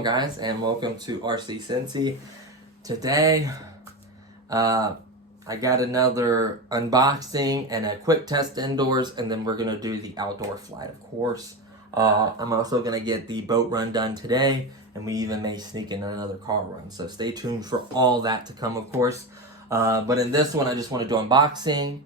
on, guys, and welcome to RC Cincy. Today, I got another unboxing and a quick test indoors, and then we're going to do the outdoor flight, of course. I'm also going to get the boat run done today, and we even may sneak in another car run. So stay tuned for all that to come, of course. But in this one, I just want to do unboxing,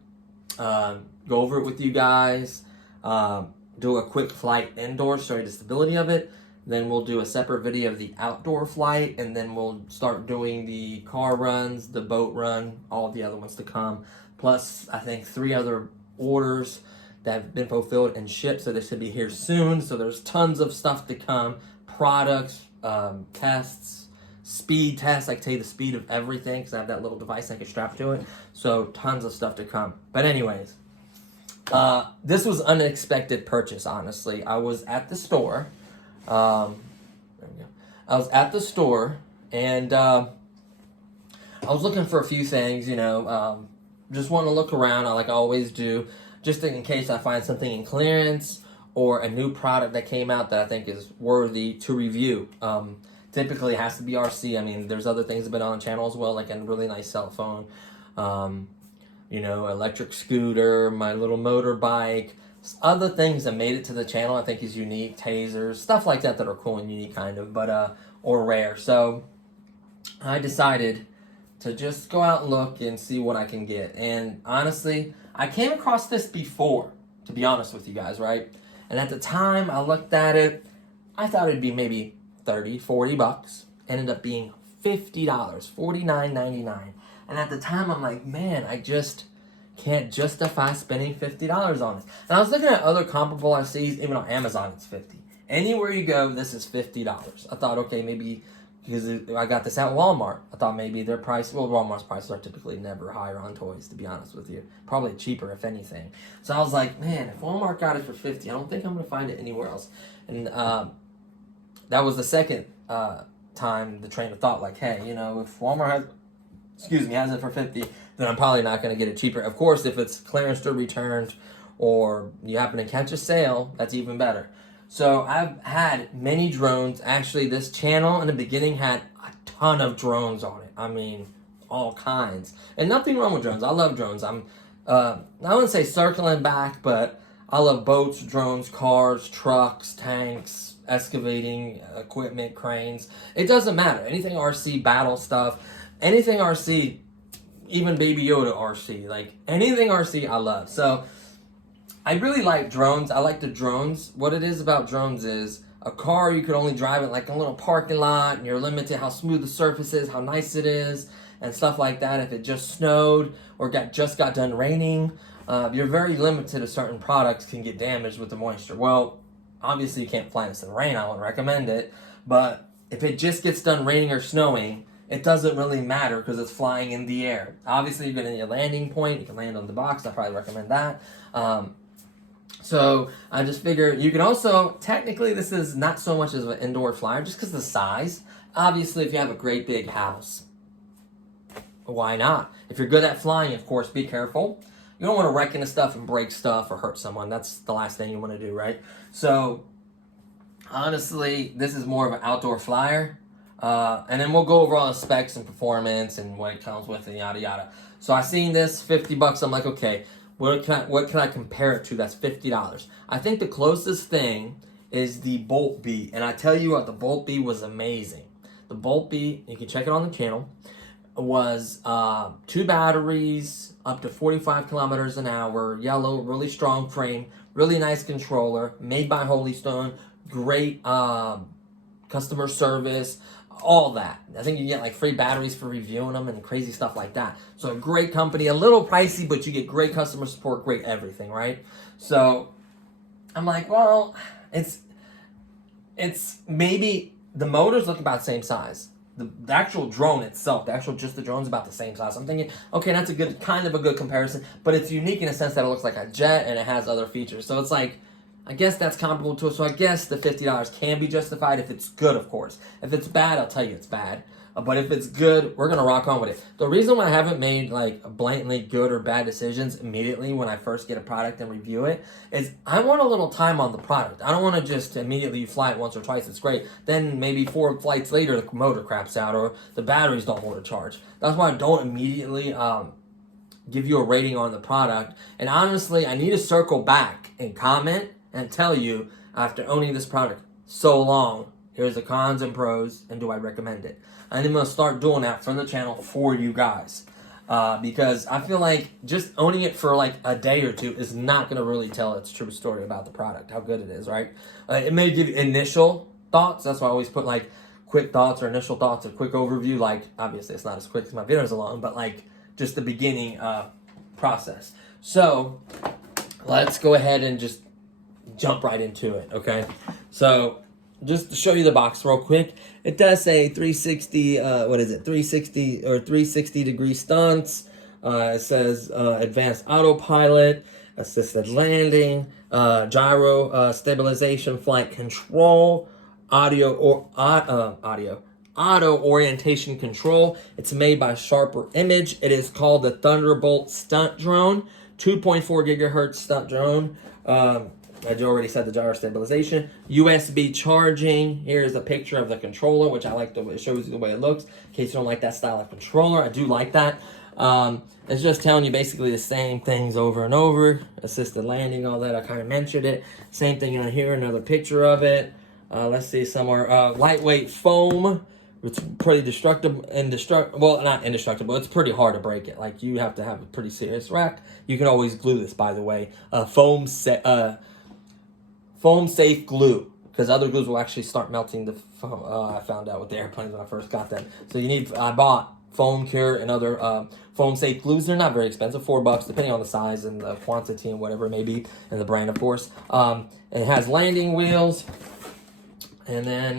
go over it with you guys, do a quick flight indoors, show you the stability of it. Then we'll do a separate video of the outdoor flight, and then we'll start doing the car runs, the boat run, all the other ones to come. Plus, I think 3 other orders that have been fulfilled and shipped, so they should be here soon. So there's tons of stuff to come. Products, tests, speed tests. I can tell you the speed of everything because I have that little device I can strap to it. So tons of stuff to come. But anyways, this was an unexpected purchase, honestly. I was at the store. There we go. I was at the store, and I was looking for a few things, just want to look around, like I always do, just in case I find something in clearance or a new product that came out that I think is worthy to review. Typically it has to be RC. I mean, there's other things that have been on the channel as well, like a really nice cell phone, electric scooter, my little motorbike. Other things that made it to the channel I think is unique, tasers, stuff like that are cool and unique kind of, but or rare. So I decided to just go out and look and see what I can get. And honestly, I came across this before, to be honest with you guys, right? And at the time I looked at it, I thought it'd be maybe 30, 40 bucks. Ended up being $50, $49.99. And at the time I'm like, man, I just can't justify spending $50 on it. And I was looking at other comparable RCs, even on Amazon it's $50. Anywhere you go, this is $50. I thought, okay, maybe because I got this at Walmart, I thought maybe their price, well, Walmart's prices are typically never higher on toys, to be honest with you. Probably cheaper, if anything. So I was like, man, if Walmart got it for $50, I don't think I'm going to find it anywhere else. And that was the second time the train of thought, like, hey, if Walmart has it for $50, then I'm probably not going to get it cheaper. Of course, if it's clearance or returned, or you happen to catch a sale, that's even better. So I've had many drones. Actually, this channel in the beginning had a ton of drones on it. I mean, all kinds. And nothing wrong with drones. I love drones. I wouldn't say circling back, but I love boats, drones, cars, trucks, tanks, excavating equipment, cranes. It doesn't matter. Anything RC, battle stuff, anything RC, even Baby Yoda RC, like anything RC I love. So I really like drones. I like the drones. What it is about drones is a car, you could only drive it like a little parking lot, and you're limited how smooth the surface is, how nice it is, and stuff like that. If it just snowed or just got done raining, you're very limited to certain products can get damaged with the moisture. Well, obviously you can't fly this in the rain. I wouldn't recommend it. But if it just gets done raining or snowing, it doesn't really matter because it's flying in the air. Obviously, you're going to need a landing point. You can land on the box. I probably recommend that. So I just figured you can also, technically this is not so much as an indoor flyer just because of the size. Obviously, if you have a great big house, why not? If you're good at flying, of course, be careful. You don't want to wreck into stuff and break stuff or hurt someone. That's the last thing you want to do, right? So honestly, this is more of an outdoor flyer. And then we'll go over all the specs and performance and what it comes with and yada yada. So I seen this $50. I'm like, okay, what can I compare it to that's $50? I think the closest thing is the Bolt B. And I tell you what, the Bolt B was amazing. The Bolt B, you can check it on the channel, was 2 batteries, up to 45 kilometers an hour, yellow, really strong frame, really nice controller, made by Holy Stone, great customer service, all that. I think you get like free batteries for reviewing them and crazy stuff like that. So a great company, a little pricey, but you get great customer support, great everything, right? So I'm like, well, it's maybe the motors look about the same size. The actual drone itself, just the drone's about the same size. I'm thinking, okay, that's kind of a good comparison, but it's unique in a sense that it looks like a jet and it has other features. So it's like, I guess that's comparable to it. So I guess the $50 can be justified if it's good, of course. If it's bad, I'll tell you it's bad. But if it's good, we're going to rock on with it. The reason why I haven't made like blatantly good or bad decisions immediately when I first get a product and review it is I want a little time on the product. I don't want to just immediately fly it once or twice. It's great. Then maybe 4 flights later, the motor craps out or the batteries don't hold a charge. That's why I don't immediately give you a rating on the product. And honestly, I need to circle back and comment and tell you after owning this product so long, here's the cons and pros, and do I recommend it? And I'm going to start doing that for the channel for you guys. Because I feel like just owning it for like a day or two is not going to really tell its true story about the product, how good it is, right? It may give you initial thoughts. That's why I always put like quick thoughts or initial thoughts, a quick overview. Like, obviously it's not as quick as my videos are long, but like just the beginning process. So let's go ahead and just jump right into it, okay? So just to show you the box real quick, it does say 360, 360 degree stunts. It says advanced autopilot, assisted landing, gyro stabilization, flight control, auto orientation control. It's made by Sharper Image. It is called the Thunderbolt stunt drone, 2.4 gigahertz stunt drone. I already said the gyro stabilization, USB charging. Here's a picture of the controller, which I like the way it shows you the way it looks. In case you don't like that style of controller, I do like that. It's just telling you basically the same things over and over. Assisted landing, all that, I kind of mentioned it. Same thing on here, another picture of it. Let's see somewhere. Lightweight foam. It's pretty well, not indestructible. It's pretty hard to break it. Like, you have to have a pretty serious rack. You can always glue this, by the way. Foam safe glue, because other glues will actually start melting the foam. I found out with the airplanes when I first got them. So I bought Foam Cure and other foam safe glues. They're not very expensive, $4 depending on the size and the quantity and whatever it may be, and the brand, of course. It has landing wheels, and then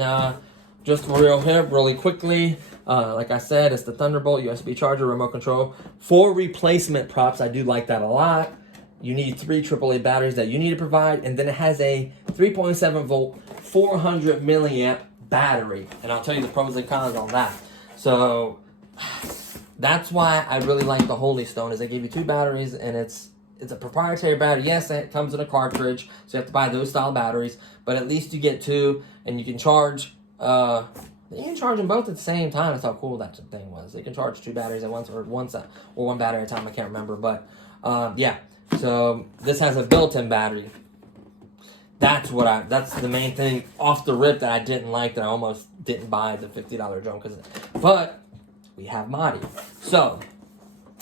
just really quickly, like I said, it's the Thunderbolt USB charger, remote control. 4 replacement props. I do like that a lot. You need 3 AAA batteries that you need to provide, and then it has a 3.7 volt, 400 milliamp battery. And I'll tell you the pros and cons on that. So that's why I really like the Holy Stone, is they give you 2 batteries, and it's a proprietary battery. Yes, it comes in a cartridge, so you have to buy those style batteries, but at least you get 2, and you can charge. You can charge them both at the same time. That's how cool that thing was. They can charge 2 batteries at once, or 1 battery at a time. I can't remember, but yeah. So this has a built-in battery. That's the main thing off the rip that I didn't like, that I almost didn't buy the $50 drone but we have modding. So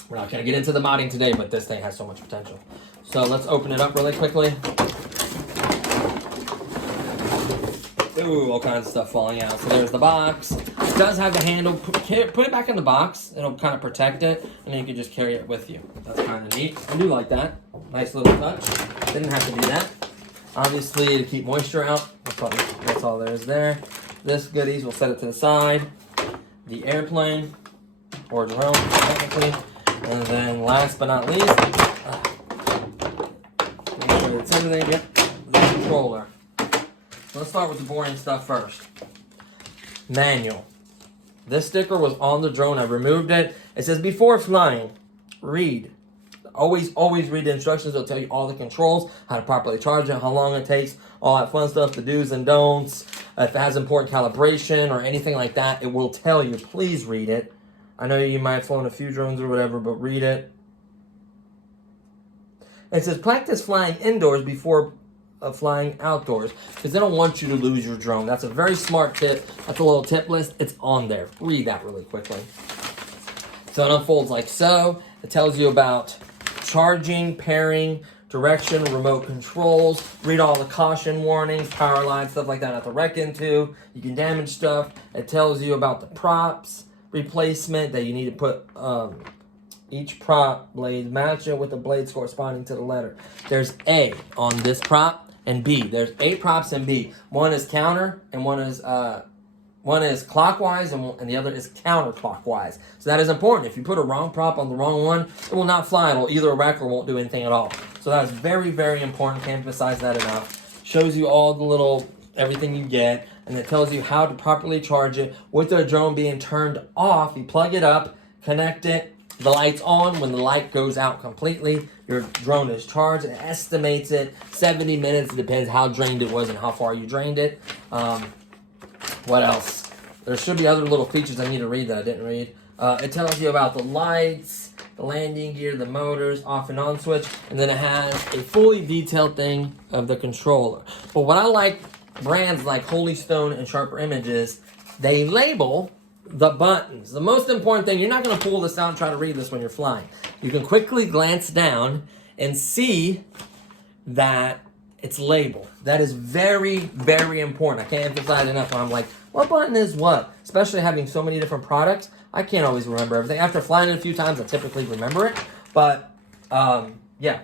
we're not gonna get into the modding today, but this thing has so much potential. So let's open it up really quickly. Ooh, all kinds of stuff falling out. So there's the box. It does have the handle. Put it back in the box. It'll kind of protect it, and then you can just carry it with you. That's kind of neat. I do like that. Nice little touch. Didn't have to do that. Obviously, to keep moisture out. That's all there is there. This goodies, we'll set it to the side. The airplane, or drone, technically. And then last but not least, make sure it's everything. Yep, the controller. Let's start with the boring stuff first. Manual. This sticker was on the drone. I removed it. It says, before flying, read. Always read the instructions. It'll tell you all the controls, how to properly charge it, how long it takes, all that fun stuff, the do's and don'ts. If it has important calibration or anything like that, it will tell you. Please read it. I know you might have flown a few drones or whatever, but read it. It says, practice flying indoors before flying outdoors, because they don't want you to lose your drone. That's a very smart tip. That's a little tip list. It's on there. Read that really quickly. So it unfolds like so. It tells you about charging, pairing, direction, remote controls. Read all the caution warnings, power lines, stuff like that not to wreck into. You can damage stuff. It tells you about the props replacement, that you need to put each prop blade match it with the blades corresponding to the letter. There's A on this prop and B. There's 8 props and B. One is counter and one is clockwise and the other is counterclockwise. So that is important. If you put a wrong prop on the wrong one, it will not fly. It will either wreck or won't do anything at all. So that is very, very important. Can't emphasize that enough. shows you all the little, everything you get, and it tells you how to properly charge it. With the drone being turned off, you plug it up, connect it, the light's on. When the light goes out completely, your drone is charged. It estimates it 70 minutes. It depends how drained it was and how far you drained it. What else? There should be other little features I need to read that I didn't read. It tells you about the lights, the landing gear, the motors, off and on switch, and then it has a fully detailed thing of the controller. But what I like, brands like Holy Stone and Sharper Images, they label the buttons. The most important thing, you're not going to pull this out and try to read this when you're flying. You can quickly glance down and see that it's labeled. That is very, very important. I can't emphasize enough when I'm like, what button is what? Especially having so many different products, I can't always remember everything. After flying it a few times, I typically remember it. But, yeah.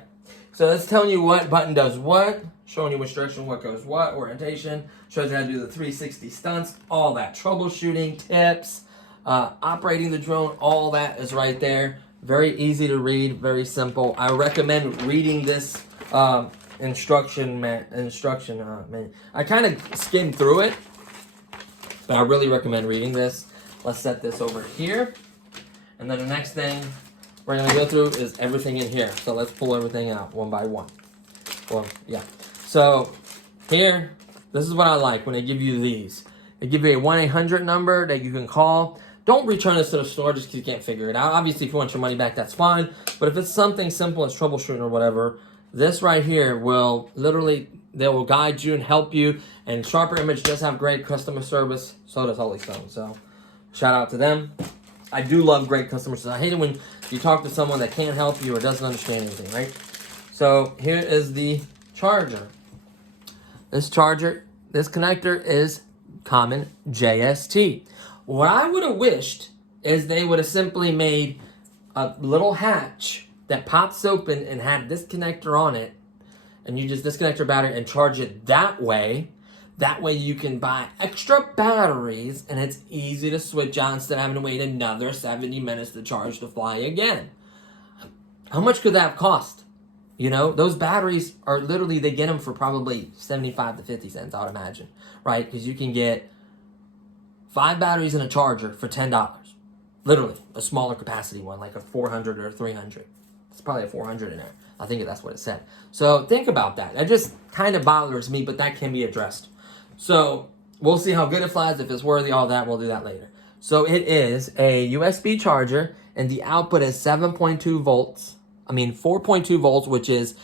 So it's telling you what button does what, showing you which direction, what goes what, orientation, shows you how to do the 360 stunts, all that. Troubleshooting, tips, operating the drone, all that is right there. Very easy to read, very simple. I recommend reading this instruction. I kind of skimmed through it, but I really recommend reading this. Let's set this over here. And then the next thing we're going to go through is everything in here. So let's pull everything out one by one. Well, yeah. So here, this is what I like when they give you these. They give you a 1-800 number that you can call. Don't return this to the store just because you can't figure it out. Obviously, if you want your money back, that's fine. But if it's something simple as troubleshooting or whatever, this right here will literally, they will guide you and help you. And Sharper Image does have great customer service. So does Holy Stone. So shout out to them. I do love great customer service. I hate it when you talk to someone that can't help you or doesn't understand anything, right? So here is the charger. This connector is common JST. What I would have wished is they would have simply made a little hatch that pops open and had this connector on it, and you just disconnect your battery and charge it that way. That way you can buy extra batteries and it's easy to switch out instead of having to wait another 70 minutes to charge to fly again. How much could that have cost? You know, those batteries are literally, they get them for probably 75 to 50 cents, I would imagine, right? Because you can get 5 batteries and a charger for $10. Literally, a smaller capacity one, like a 400 or a 300. It's probably a 400 in there. I think that's what it said. So think about that. That just kind of bothers me, but that can be addressed. So we'll see how good it flies, if it's worthy, all that. We'll do that later. So it is a USB charger, and the output is 7.2 volts. 4.2 volts, which is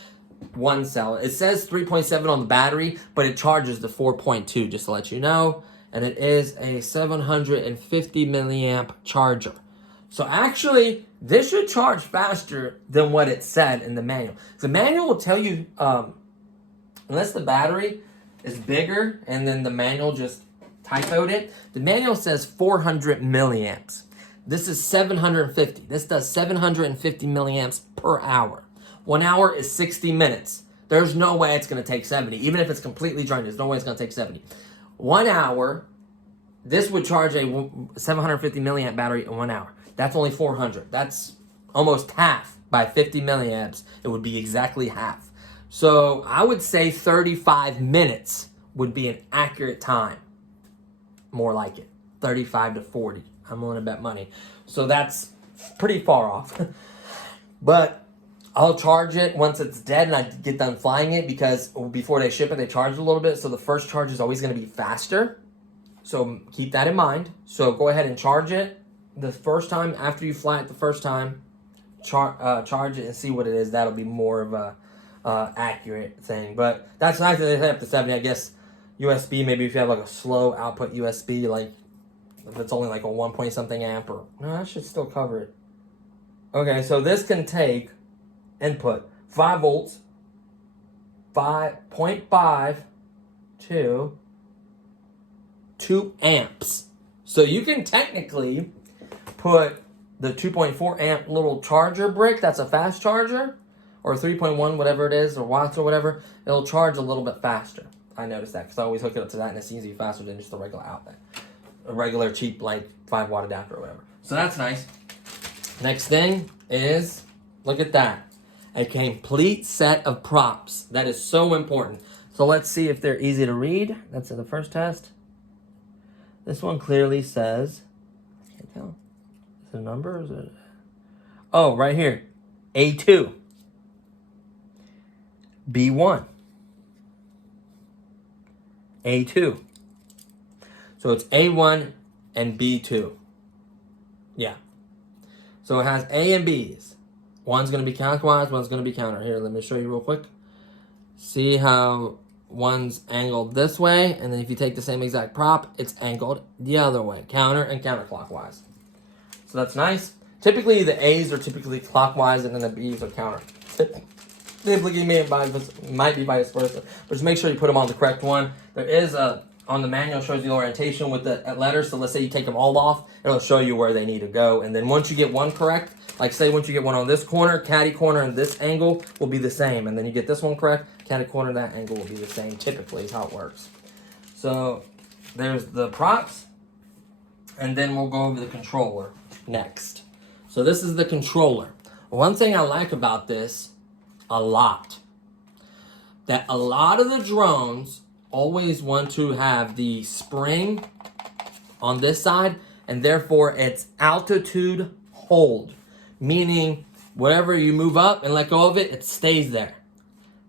one cell. It says 3.7 on the battery, but it charges the 4.2, just to let you know. And it is a 750 milliamp charger. So actually, this should charge faster than what it said in the manual. The manual will tell you, unless the battery is bigger and then the manual just typoed it, the manual says 400 milliamps. This is 750. This does 750 milliamps per hour. 1 hour is 60 minutes. There's no way it's going to take 70. Even if it's completely drained, there's no way it's going to take 70. 1 hour, this would charge a 750 milliamp battery in 1 hour. That's only 400. That's almost half. By 50 milliamps, it would be exactly half. So I would say 35 minutes would be an accurate time. More like it. 35 to 40. I'm willing to bet money. So that's pretty far off. But I'll charge it once it's dead and I get done flying it, because before they ship it, they charge it a little bit. So the first charge is always going to be faster. So keep that in mind. So go ahead and charge it the first time. After you fly it the first time, charge it and see what it is. That'll be more of a accurate thing. But that's nice that they set up to 70. I guess USB, maybe if you have like a slow output USB, like if it's only like a 1 point something amp, or no, that should still cover it. Okay, so this can take input 5 volts, 5.5 to 2 amps. So you can technically put the 2.4 amp little charger brick, that's a fast charger, or 3.1, whatever it is, or watts or whatever, it'll charge a little bit faster. I noticed that because I always hook it up to that, and it seems to be faster than just a regular outlet. A regular cheap, like 5 watt adapter or whatever. So that's nice. Next thing is, look at that. A complete set of props. That is so important. So let's see if they're easy to read. That's in the first test. This one clearly says, I can't tell. Is it a number or is it? Oh, right here. A2. B1. A2. So it's A1 and B2. Yeah. So it has A and B's. One's going to be clockwise, one's going to be counter. Here, let me show you real quick. See how one's angled this way, and then if you take the same exact prop, it's angled the other way. Counter and counterclockwise. So that's nice. Typically, the A's are typically clockwise, and then the B's are counter. Typically, might be vice versa. But just make sure you put them on the correct one. There is on the manual, shows you the orientation with the letters. So let's say you take them all off, it'll show you where they need to go. And then once you get one correct, like say once you get one on this corner, caddy corner and this angle will be the same. And then you get this one correct, caddy corner, that angle will be the same. Typically is how it works. So there's the props. And then we'll go over the controller next. So this is the controller. One thing I like about this a lot, that a lot of the drones always want to have the spring on this side, and therefore it's altitude hold, meaning whatever you move up and let go of it, it stays there.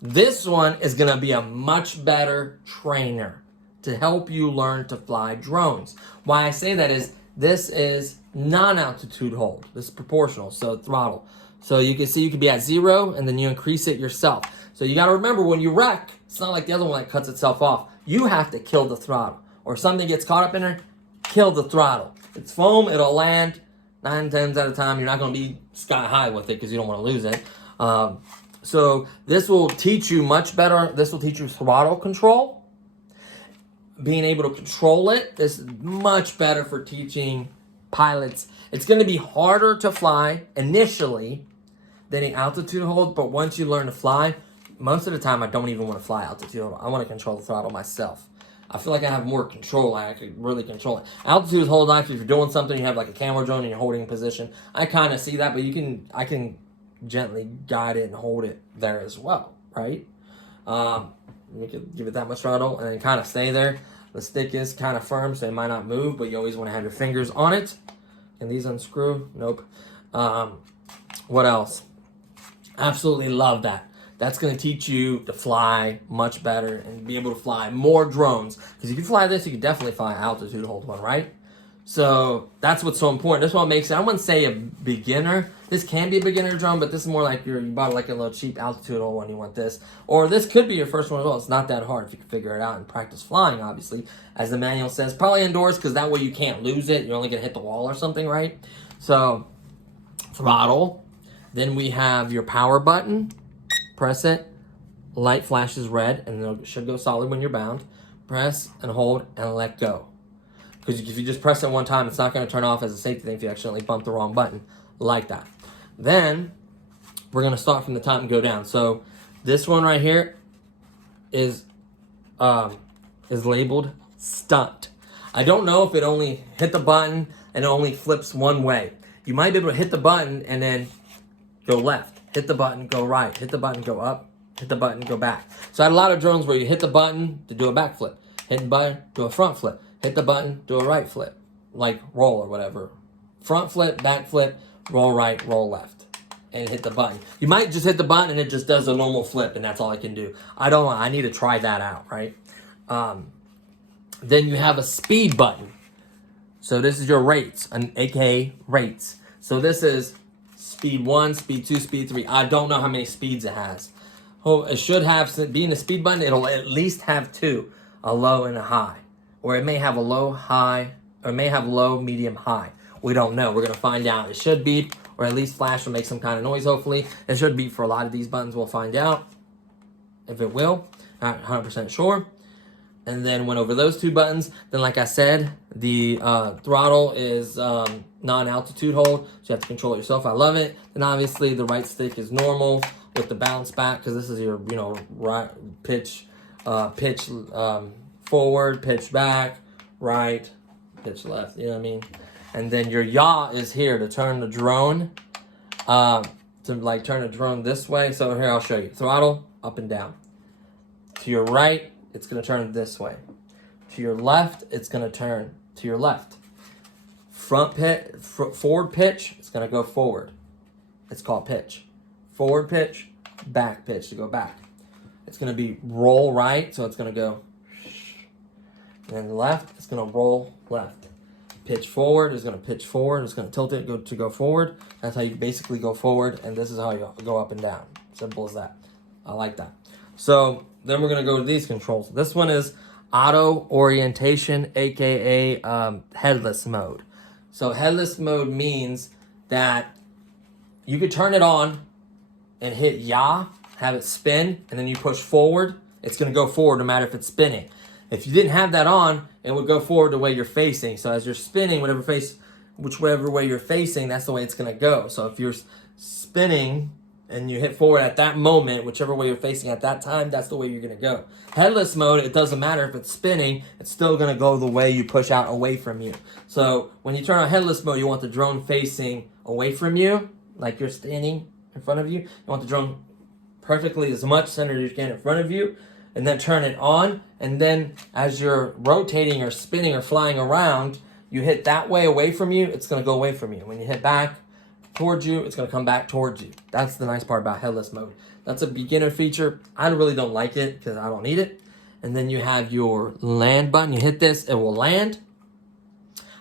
This one is going to be a much better trainer to help you learn to fly drones. Why I say that is this is non-altitude hold. This is proportional, so throttle. So you can see you can be at 0 and then you increase it yourself. So you got to remember when you wreck, it's not like the other one that cuts itself off. You have to kill the throttle. Or something gets caught up in there, kill the throttle. It's foam, it'll land 9 times out of time. You're not going to be sky high with it because you don't want to lose it. So this will teach you much better. This will teach you throttle control. Being able to control it. This is much better for teaching pilots. It's going to be harder to fly initially than the altitude hold, but once you learn to fly, most of the time I don't even want to fly altitude hold. I want to control the throttle myself. I feel like I have more control. I could really control it. Altitude hold, actually, if you're doing something, you have like a camera drone and you're holding position. I kind of see that, but I can gently guide it and hold it there as well, right? You can give it that much throttle and then kind of stay there. The stick is kind of firm, so it might not move, but you always want to have your fingers on it. Can these unscrew? Nope. What else? Absolutely love that. That's going to teach you to fly much better and be able to fly more drones. Because if you fly this, you can definitely fly an altitude hold one, right? So that's what's so important. This one makes it, I wouldn't say a beginner. This can be a beginner drone, but this is more like you bought like a little cheap altitude hold one, you want this. Or this could be your first one as well. It's not that hard if you can figure it out and practice flying, obviously. As the manual says, probably indoors because that way you can't lose it. You're only going to hit the wall or something, right? So, throttle. Then we have your power button. Press it. Light flashes red, and it should go solid when you're bound. Press and hold and let go. Because if you just press it one time, it's not going to turn off as a safety thing if you accidentally bump the wrong button like that. Then we're going to start from the top and go down. So this one right here is labeled stunt. I don't know if it only hit the button and it only flips one way. You might be able to hit the button and then go left. Hit the button, go right. Hit the button, go up. Hit the button, go back. So I had a lot of drones where you hit the button to do a back flip. Hit the button, do a front flip. Hit the button, do a right flip. Like roll or whatever. Front flip, back flip, roll right, roll left. And hit the button. You might just hit the button and it just does a normal flip and that's all I can do. I need to try that out, right? Then you have a speed button. So this is your rates, aka rates. So this is speed 1, speed 2, speed 3. I don't know how many speeds it has. Oh, it should have, being a speed button, it'll at least have 2, a low and a high. Or it may have a low, high, or it may have low, medium, high. We don't know. We're going to find out. It should beep, or at least flash or make some kind of noise, hopefully. It should beep for a lot of these buttons. We'll find out if it will. Not 100% sure. And then went over those 2 buttons. Then, like I said, the throttle is non-altitude hold, so you have to control it yourself. I love it. And obviously, the right stick is normal with the bounce back, because this is your, right pitch forward, pitch back, right, pitch left. You know what I mean? And then your yaw is here to turn the drone, turn the drone this way. So here, I'll show you. Throttle, up and down. To your right, it's going to turn this way. To your left, it's going to turn to your left. Forward pitch, it's going to go forward. It's called pitch. Forward pitch, back pitch to go back. It's going to be roll right, so it's going to go. And then left, it's going to roll left. Pitch forward is going to pitch forward. It's going to tilt it to go forward. That's how you basically go forward, and this is how you go up and down. Simple as that. I like that. So then we're going to go to these controls. This one is auto orientation, aka headless mode. So headless mode means that you could turn it on and hit yaw, have it spin, and then you push forward. It's going to go forward no matter if it's spinning. If you didn't have that on, it would go forward the way you're facing. So as you're spinning, whichever way you're facing, that's the way it's going to go. So if you're spinning and you hit forward at that moment, whichever way you're facing at that time, that's the way you're going to go. Headless mode, it doesn't matter if it's spinning, it's still going to go the way you push out away from you. So when you turn on headless mode, you want the drone facing away from you, like you're standing in front of you. You want the drone perfectly as much centered as you can in front of you, and then turn it on. And then as you're rotating or spinning or flying around, you hit that way away from you, it's going to go away from you. When you hit back towards you, it's going to come back towards you. That's the nice part about headless mode. That's a beginner feature. I really don't like it because I don't need it. And then you have your land button. You hit this, it will land.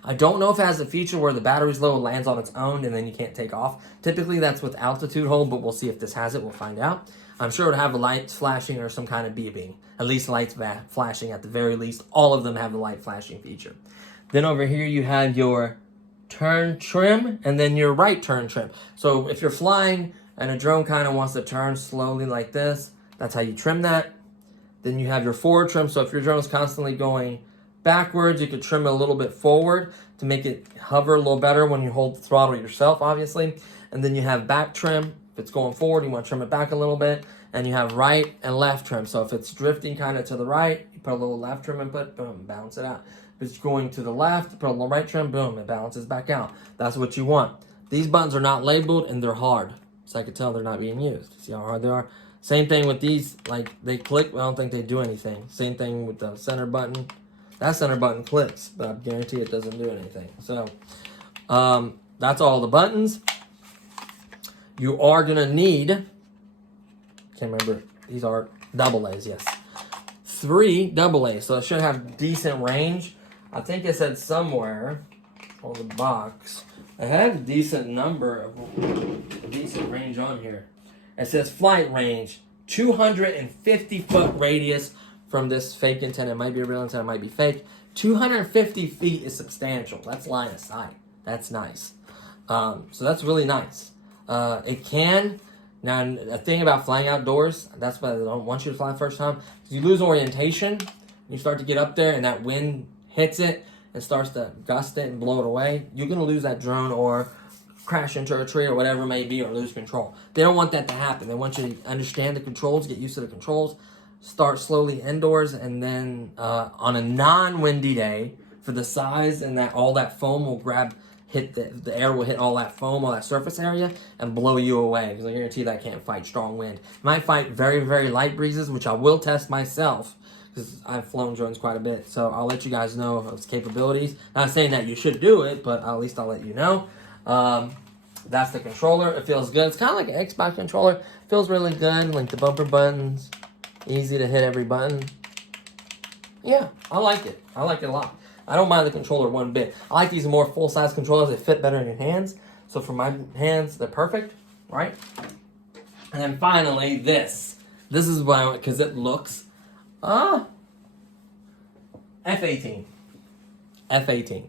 I don't know if it has a feature where the battery's low, it lands on its own, and then you can't take off. Typically, that's with altitude hold, but we'll see if this has it. We'll find out. I'm sure it'll have the lights flashing or some kind of beeping. At least lights flashing at the very least. All of them have the light flashing feature. Then over here, you have your turn trim and then your right turn trim. So if you're flying and a drone kind of wants to turn slowly like this, that's how you trim that. Then you have your forward trim. So if your drone is constantly going backwards, you could trim it a little bit forward to make it hover a little better when you hold the throttle yourself, obviously. And then you have back trim. If it's going forward, you want to trim it back a little bit. And you have right and left trim. So if it's drifting kind of to the right, you put a little left trim input, boom, balance it out. If it's going to the left, you put a little right trim, boom, it balances back out. That's what you want. These buttons are not labeled and they're hard. So I can tell they're not being used. See how hard they are? Same thing with these, like they click, but I don't think they do anything. Same thing with the center button. That center button clicks, but I guarantee it doesn't do anything. So that's all the buttons. You are gonna need, can't remember, these are double A's, yes. 3 double A's, so it should have decent range. I think it said somewhere on the box, it had a decent number of decent range on here. It says flight range, 250 foot radius from this fake antenna. It might be a real antenna, it might be fake. 250 feet is substantial. That's line of sight. That's nice. So that's really nice. It can. Now, a thing about flying outdoors, that's why I don't want you to fly the first time. You lose orientation. You start to get up there and that wind hits it and starts to gust it and blow it away. You're going to lose that drone or crash into a tree or whatever it may be or lose control. They don't want that to happen. They want you to understand the controls, get used to the controls, start slowly indoors, and then on a non-windy day, for the size and that all that foam will hit the air will hit all that foam, all that surface area, and blow you away. Because I guarantee that can't fight strong wind. It might fight very, very light breezes, which I will test myself because I've flown drones quite a bit. So I'll let you guys know of its capabilities. Not saying that you should do it, but at least I'll let you know. That's the controller. It feels good. It's kind of like an Xbox controller. It feels really good. Like the bumper buttons, easy to hit every button. Yeah, I like it. I like it a lot. I don't mind the controller one bit. I like these more full-size controllers. They fit better in your hands. So for my hands, they're perfect, right? And then finally, this. This is what I want, because it looks, F-18. F-18.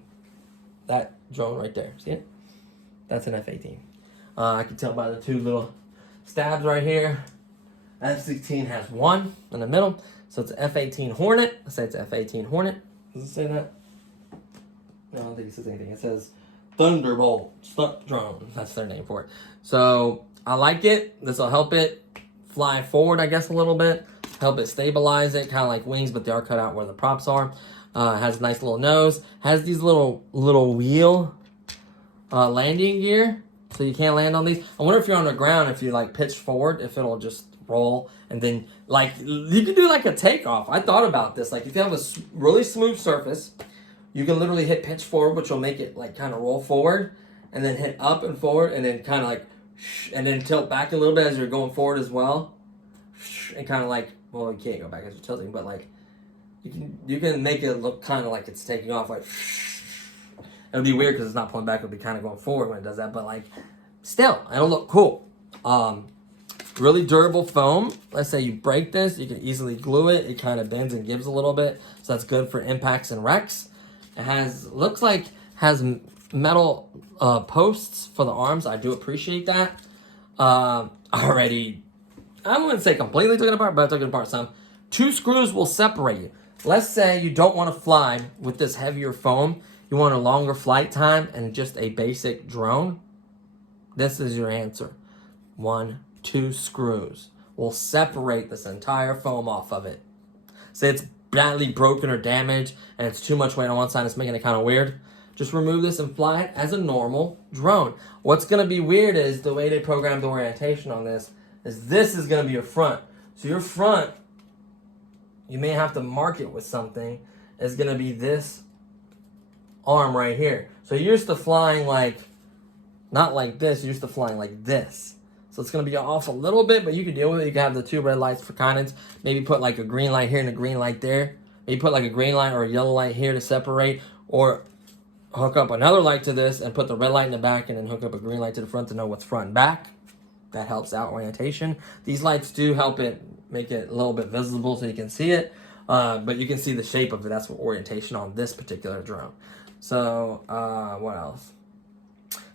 That drone right there, see it? That's an F-18. I can tell by the 2 little stabs right here. F-16 has 1 in the middle. So it's F-18 Hornet. I say it's F-18 Hornet. Does it say that? No, I don't think it says anything. It says Thunderbolt stunt drone. That's their name for it. So I like it. This will help it fly forward, I guess, a little bit. Help it stabilize it, kind of like wings, but they are cut out where the props are. It has a nice little nose. Has these little wheel landing gear, so you can't land on these. I wonder if you're on the ground, if you like pitch forward, if it'll just roll, and then like you can do like a takeoff. I thought about this. Like if you have a really smooth surface, you can literally hit pitch forward, which will make it like kind of roll forward, and then hit up and forward, and then kind of like, and then tilt back a little bit as you're going forward as well, and kind of like, well, you can't go back as you're tilting, but like you can make it look kind of like it's taking off, like it'll be weird because it's not pulling back. It'll be kind of going forward when it does that, but like still, it'll look cool. Really durable foam. Let's say you break this, you can easily glue it. It kind of bends and gives a little bit, so that's good for impacts and wrecks. It looks like has metal posts for the arms. I do appreciate that. Already, I wouldn't say completely took it apart, but I took it apart some. 2 screws will separate you. Let's say you don't want to fly with this heavier foam. You want a longer flight time and just a basic drone. This is your answer. 1, 2 screws will separate this entire foam off of it. Say it's badly broken or damaged and it's too much weight on one side, it's making it kind of weird. Just remove this and fly it as a normal drone. What's going to be weird is the way they programmed the orientation on this is going to be your front. So your front, you may have to mark it with something, is going to be this arm right here. So you're used to flying like, not like this, you're used to flying like this. So it's going to be off a little bit, but you can deal with it. You can have the 2 red lights for kindness. Maybe put like a green light here and a green light there. Maybe put like a green light or a yellow light here to separate, or hook up another light to this and put the red light in the back and then hook up a green light to the front to know what's front and back. That helps out orientation. These lights do help it, make it a little bit visible so you can see it, but you can see the shape of it. That's what orientation on this particular drone. So what else?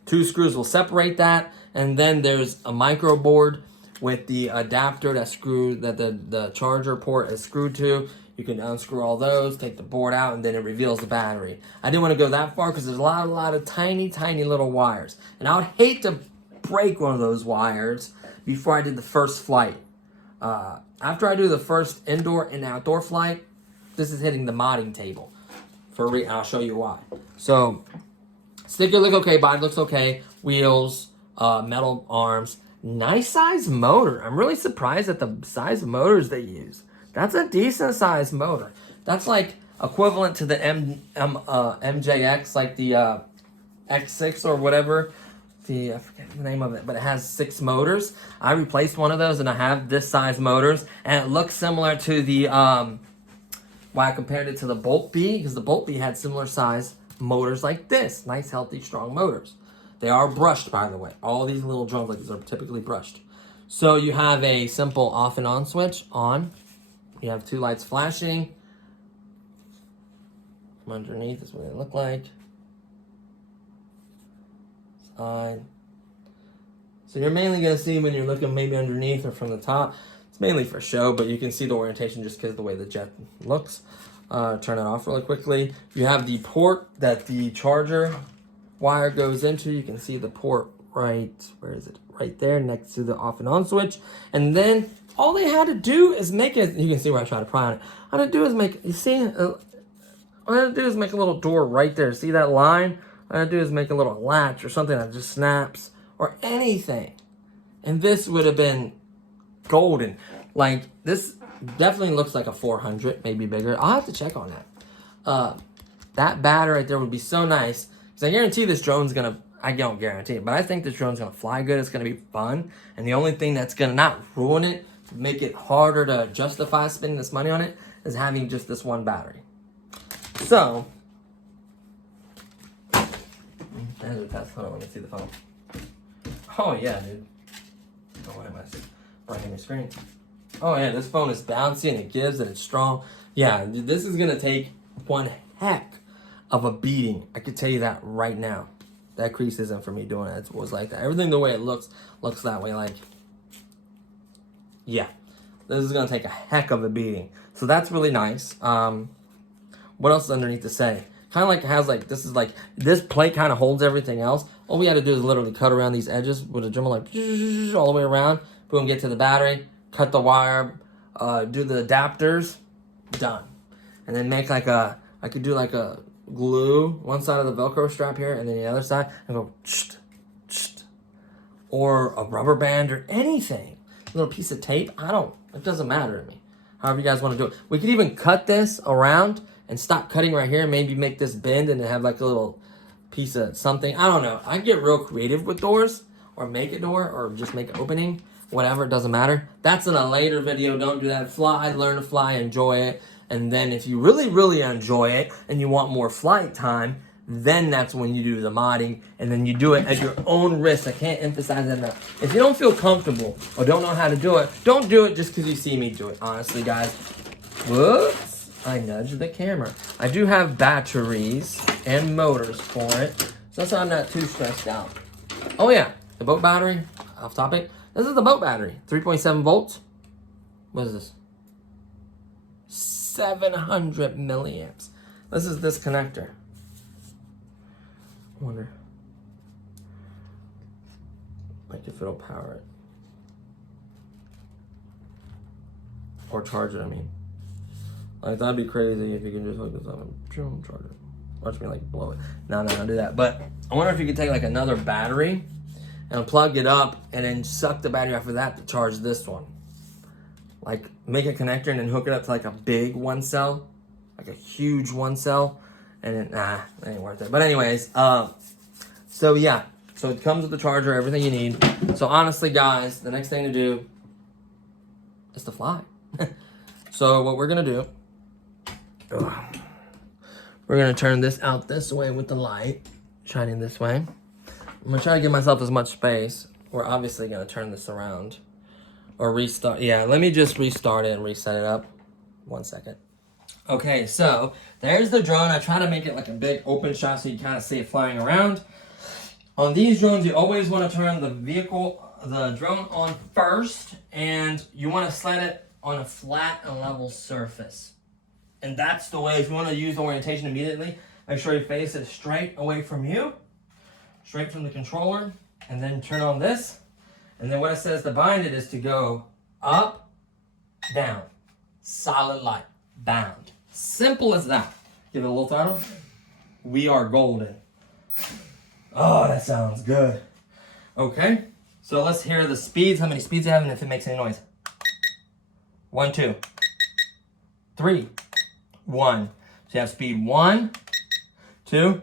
2 screws will separate that, and then there's a micro board with the adapter that the charger port is screwed to. You can unscrew all those, take the board out, and then it reveals the battery. I didn't want to go that far because there's a lot of tiny little wires, and I would hate to break one of those wires before I did the first flight. After I do the first indoor and outdoor flight, this is hitting the modding table. I'll show you why. So, sticker look okay, body looks okay, wheels, metal arms, nice size motor. I'm really surprised at the size of motors they use. That's a decent size motor. That's like equivalent to the MJX, like the X6 or whatever. I forget the name of it, but it has 6 motors. I replaced one of those, and I have this size motors, and it looks similar to the why I compared it to the Bolt B, because the Bolt B had similar size motors like this. Nice, healthy, strong motors. They are brushed, by the way. All these little drones like this are typically brushed. So you have a simple off and on switch, on. You have 2 lights flashing. From underneath is what they look like. Side. So you're mainly going to see when you're looking maybe underneath or from the top. It's mainly for show, but you can see the orientation just because of the way the jet looks. Turn it off really quickly. You have the port that the charger wire goes into. You can see the port right, where is it? Right there next to the off and on switch. And then all they had to do is make it, you can see where I try to pry on it. All they had to do is make, you see, all they had to do is make a little door right there. See that line? All I had to do is make a little latch or something that just snaps or anything. And this would have been golden. Like, this definitely looks like a 400, maybe bigger. I'll have to check on that. That battery right there would be so nice. Because I guarantee this drone's going to, I don't guarantee it, but I think this drone's going to fly good. It's going to be fun. And the only thing that's going to not ruin it, make it harder to justify spending this money on it, is having just this one battery. So, hold on, let me see the phone. Oh yeah, dude. Oh, why am I brightening my screen? Oh yeah, this phone is bouncy and it gives and it's strong. Yeah, dude, this is gonna take one heck of a beating. I could tell you that right now. That crease isn't for me doing it. It was like that. Everything the way it looks that way. Like, yeah, this is gonna take a heck of a beating. So that's really nice. What else is underneath to say? Kind of like it has like, this is like, this plate kind of holds everything else. All we had to do is literally cut around these edges with a Dremel, like all the way around. Boom, get to the battery, cut the wire, do the adapters, done. And then make like a, I could do like a glue one side of the Velcro strap here and then the other side and go or a rubber band or anything. little piece of tape. It doesn't matter to me. However you guys want to do it. We could even cut this around and stop cutting right here and maybe make this bend and have like a little piece of something. I don't know. I get real creative with doors, or make a door, or just make an opening. Whatever, it doesn't matter. That's in a later video. Don't do that. Fly, learn to fly, enjoy it. And then if you really, really enjoy it and you want more flight time, then that's when you do the modding, and then you do it at your own risk. I can't emphasize that enough. If you don't feel comfortable or don't know how to do it, don't do it just because you see me do it. Honestly, guys. Whoops. I nudged the camera. I do have batteries and motors for it, so that's why I'm not too stressed out. Oh yeah, the boat battery, off topic. This is the boat battery, 3.7 volts. What is this? 700 milliamps. This is this connector. I wonder, like, if it'll power it. Or charge it, I mean. Like, that'd be crazy if you can just hook this up and charge it. Watch me, like, blow it. No, don't do that. But I wonder if you could take, like, another battery and plug it up and then suck the battery off of that to charge this one. Like, make a connector and then hook it up to, like, a big one cell. Like, a huge one cell. And then, it ain't worth it. But anyways, so yeah. So it comes with the charger, everything you need. So honestly, guys, the next thing to do is to fly. So what we're going to do, we're going to turn this out this way with the light shining this way. I'm going to try to give myself as much space. We're obviously going to turn this around or restart. Yeah, let me just restart it and reset it up. 1 second. Okay, so there's the drone. I try to make it like a big open shot so you kind of see it flying around. On these drones, you always want to turn the drone on first, and you want to sled it on a flat and level surface. And that's the way, if you want to use the orientation immediately, make sure you face it straight away from you, straight from the controller, and then turn on this. And then what it says to bind it is to go up, down, solid light. Bound. Simple as that. Give it a little throttle. We are golden. Oh, that sounds good. Okay, so let's hear the speeds, how many speeds you have, and if it makes any noise. 1, 2, 3, 1. So you have speed 1, 2,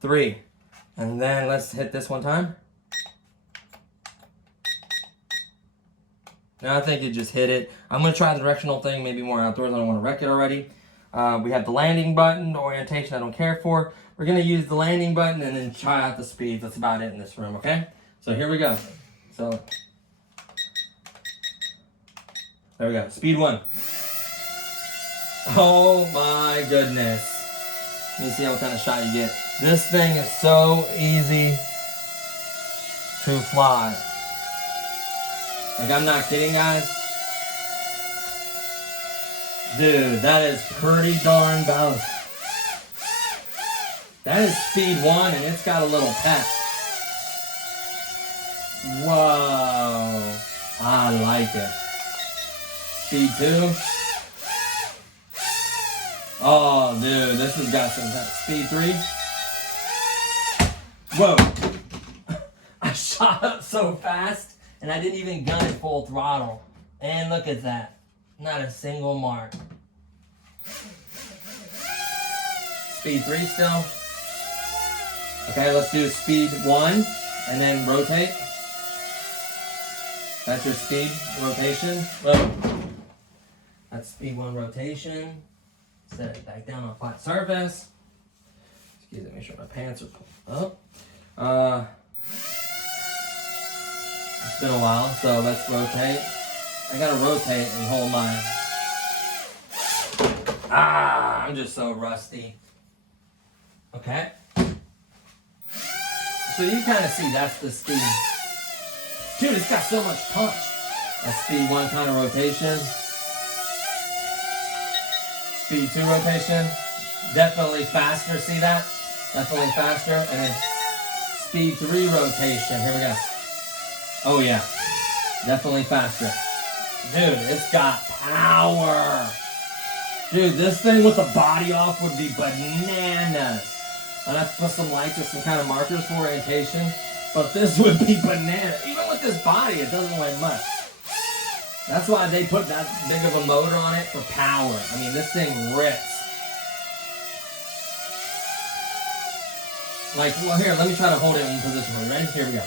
3. And then let's hit this one time. Now I think you just hit it. I'm going to try the directional thing, maybe more outdoors. I don't want to wreck it already. We have the landing button, the orientation I don't care for. We're going to use the landing button and then try out the speeds. That's about it in this room, okay? So here we go. So, there we go. Speed 1. Oh my goodness. Let me see what kind of shot you get. This thing is so easy to fly. Like, I'm not kidding, guys. Dude, that is pretty darn balanced. That is speed 1, and it's got a little pep. Whoa. I like it. Speed 2. Oh, dude, this has got some speed 3. Whoa. I shot up so fast. And I didn't even gun it full throttle. And look at that. Not a single mark. Speed 3 still. Okay, let's do speed 1 and then rotate. That's your speed rotation. Whoa. That's speed 1 rotation. Set it back down on a flat surface. Excuse me, make sure my pants are pulled up. It's been a while, so let's rotate. I gotta rotate and hold my... I'm just so rusty. Okay. So you kind of see that's the speed. Dude, it's got so much punch. That's speed 1 kind of rotation. Speed 2 rotation. Definitely faster, see that? Definitely faster. And then speed 3 rotation. Here we go. Oh yeah, definitely faster. Dude, it's got power. Dude, this thing with the body off would be bananas. I'd have to put some lights or some kind of markers for orientation, but this would be bananas. Even with this body, it doesn't weigh much. That's why they put that big of a motor on it, for power. I mean, this thing rips. Like, well, here, let me try to hold it in position for you. Ready? Here we go.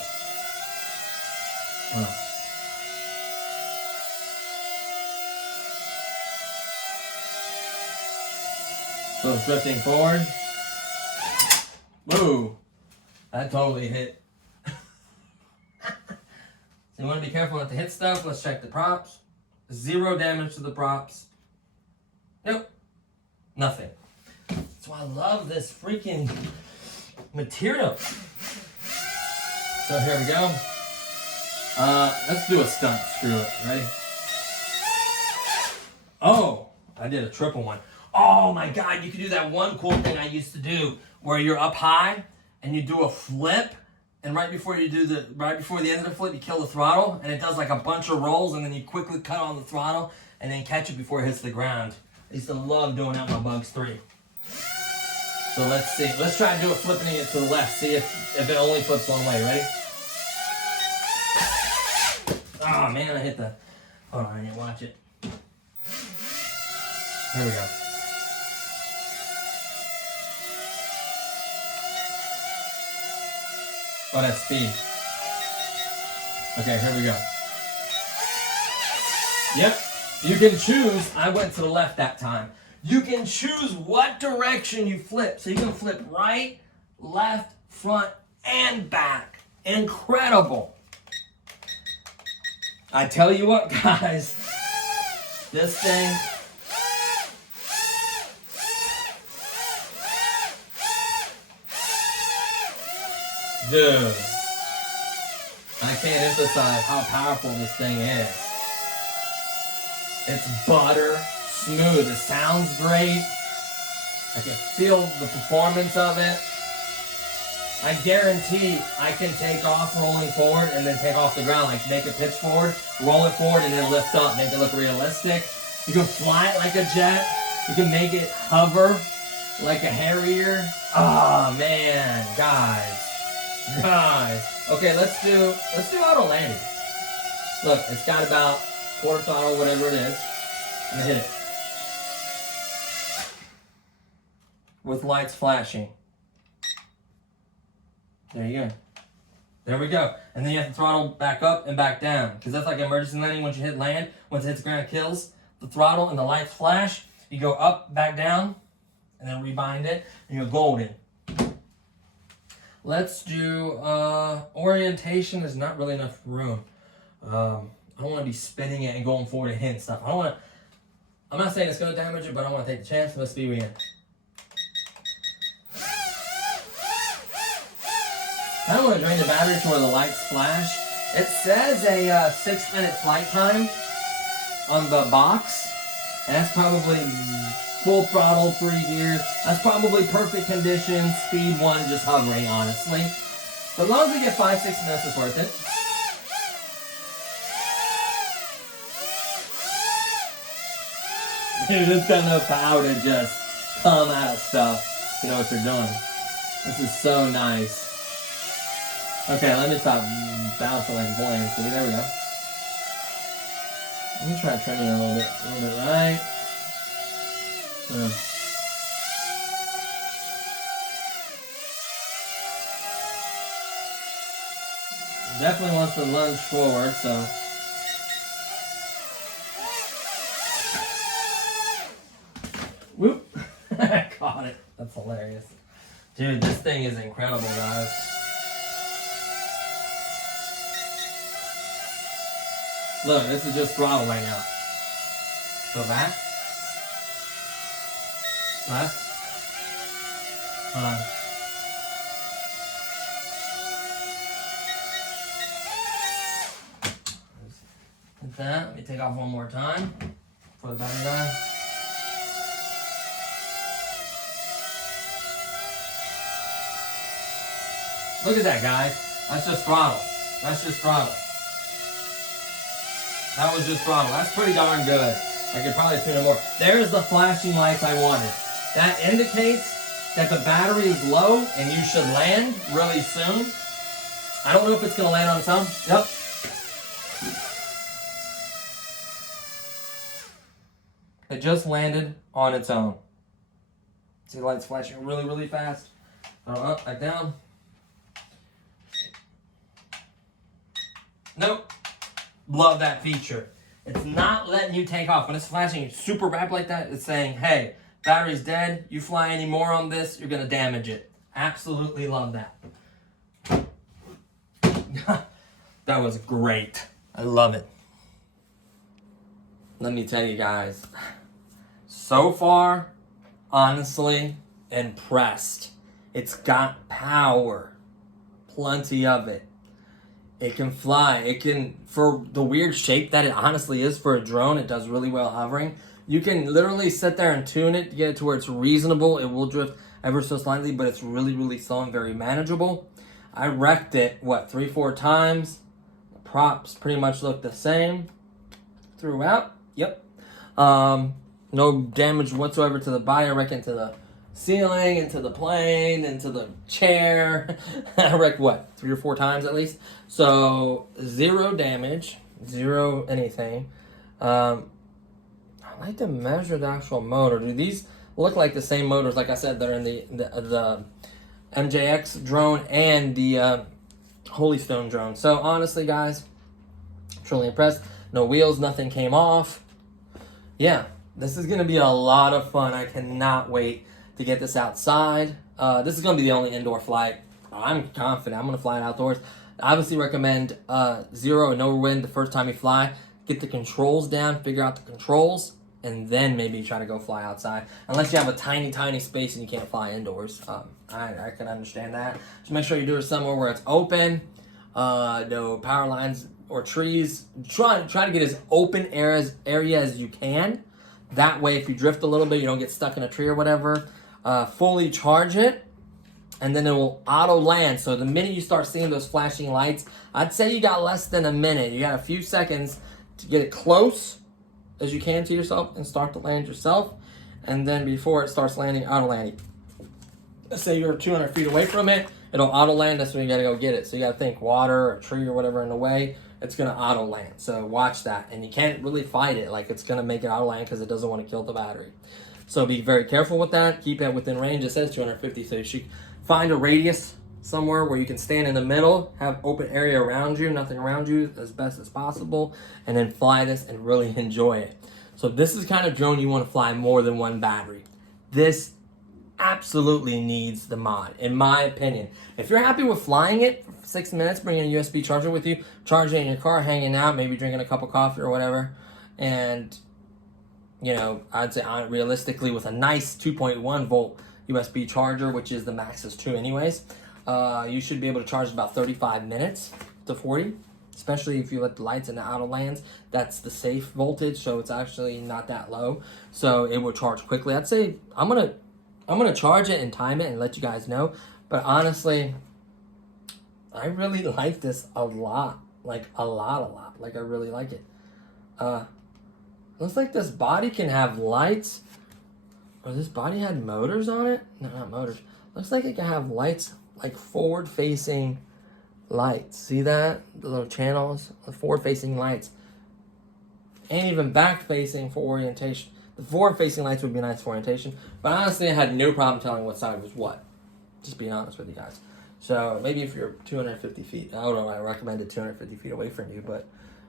So it's drifting forward. Whoa. That totally hit. So you want to be careful not to hit stuff. Let's check the props. 0 damage to the props. Nope. Nothing. That's why I love this freaking material. So here we go. Let's do a stunt. Screw it. Ready? Oh, I did a triple one. Oh my God, you can do that one cool thing I used to do where you're up high and you do a flip, and right before the end of the flip, you kill the throttle, and it does like a bunch of rolls, and then you quickly cut on the throttle and then catch it before it hits the ground. I used to love doing that with my Bugs 3. So let's see. Let's try to do it flipping it to the left. See if it only flips one way. Ready? Oh man, I hit the... Hold on, I didn't watch it. Here we go. Oh, that's speed. Okay, here we go. Yep, you can choose. I went to the left that time. You can choose what direction you flip. So you can flip right, left, front, and back. Incredible. I tell you what, guys. This thing... Dude, I can't emphasize how powerful this thing is. It's butter smooth. It sounds great. I can feel the performance of it. I guarantee I can take off rolling forward and then take off the ground. Like make it pitch forward, roll it forward, and then lift up. Make it look realistic. You can fly it like a jet. You can make it hover like a Harrier. Oh man, guys. Okay, let's do auto landing. Look, it's got about quarter throttle, whatever it is. I'm gonna hit it. With lights flashing. There you go. There we go. And then you have to throttle back up and back down. Because that's like emergency landing. Once you hit land, once it hits the ground, it kills the throttle and the lights flash. You go up, back down, and then rebind it, and you're golden. Let's do orientation. There's not really enough room. I don't want to be spinning it and going forward and hitting stuff. I'm not saying it's going to damage it, but I want to take the chance. Let's see we in. I don't want to drain the battery to where the lights flash. It says a 6-minute flight time on the box. And that's probably full throttle, 3 gears. That's probably perfect conditions, speed 1, just hovering, honestly. But as long as we get 5-6 minutes, it's worth it. Dude, it's got enough power to just come out of stuff. You know what you're doing. This is so nice. Okay, let me stop bouncing like blank. See, there we go. Let me try trimming a little bit right. Definitely wants to lunge forward, so. Whoop. Caught it. That's hilarious. Dude, this thing is incredible, guys. Look, this is just throttle right now. Go back. Left. Like that. Let me take off one more time for the battery die. Look at that, guys. That's just throttle. That's just throttle. That was just throttle. That's pretty darn good. I could probably tune it more. There's the flashing lights I wanted. That indicates that the battery is low and you should land really soon. I don't know if it's going to land on its own. Yep. It just landed on its own. See the lights flashing really, really fast. Up, back down. Nope. Love that feature. It's not letting you take off. When it's flashing super rapid like that, it's saying, hey, battery's dead. You fly any more on this, you're going to damage it. Absolutely love that. That was great. I love it. Let me tell you guys, so far, honestly, impressed. It's got power. Plenty of it. It can fly. It can, for the weird shape that it honestly is for a drone, it does really well hovering. You can literally sit there and tune it to get it to where it's reasonable. It will drift ever so slightly, but it's really, really slow and very manageable. I wrecked it, 3-4 times. The props pretty much look the same throughout. Yep. No damage whatsoever to the body. I reckon to the ceiling, into the plane, into the chair. I wrecked 3 or 4 times at least. So 0 damage, 0 anything. I like to measure the actual motor. Do these look like the same motors? Like I said, they're in the MJX drone and the Holy Stone drone. So honestly, guys, truly impressed. No wheels, nothing came off. Yeah, this is gonna be a lot of fun. I cannot wait to get this outside. This is going to be the only indoor flight. I'm confident I'm going to fly it outdoors. I obviously recommend 0 and no wind the first time you fly. Get the controls down, figure out the controls, and then maybe try to go fly outside. Unless you have a tiny, tiny space and you can't fly indoors. I can understand that. Just make sure you do it somewhere where it's open, no power lines or trees. Try to get as open area as you can. That way, if you drift a little bit, you don't get stuck in a tree or whatever. Fully charge it, and then it will auto land. So the minute you start seeing those flashing lights, I'd say you got less than a minute. You got a few seconds to get it close as you can to yourself and start to land yourself. And then before it starts landing, auto landing. Let's say you're 200 feet away from it, it'll auto land. That's when you got to go get it. So you got to think water or tree or whatever in the way. It's going to auto land. So watch that. And you can't really fight it. Like, it's going to make it auto land because it doesn't want to kill the battery. So be very careful with that. Keep it within range. It says 250. So you should find a radius somewhere where you can stand in the middle, have open area around you, nothing around you as best as possible, and then fly this and really enjoy it. So this is kind of drone you want to fly more than one battery. This absolutely needs the mod, in my opinion. If you're happy with flying it for 6 minutes, bringing a USB charger with you, charging in your car, hanging out, maybe drinking a cup of coffee or whatever, and I'd say realistically with a nice 2.1 volt USB charger, which is the max is 2 anyways, you should be able to charge about 35 minutes to 40, especially if you let the lights in the auto lands. That's the safe voltage, so it's actually not that low. So it will charge quickly. I'd say I'm gonna charge it and time it and let you guys know. But honestly, I really like this a lot. Like a lot. Like I really like it. Looks like this body can have lights. Or this body had motors on it? No, not motors. Looks like it can have lights, like forward-facing lights. See that? The little channels, the forward-facing lights. And even back-facing for orientation. The forward-facing lights would be nice for orientation. But honestly, I had no problem telling what side was what. Just being honest with you guys. So maybe if you're 250 feet, I don't know, I recommend it 250 feet away from you, but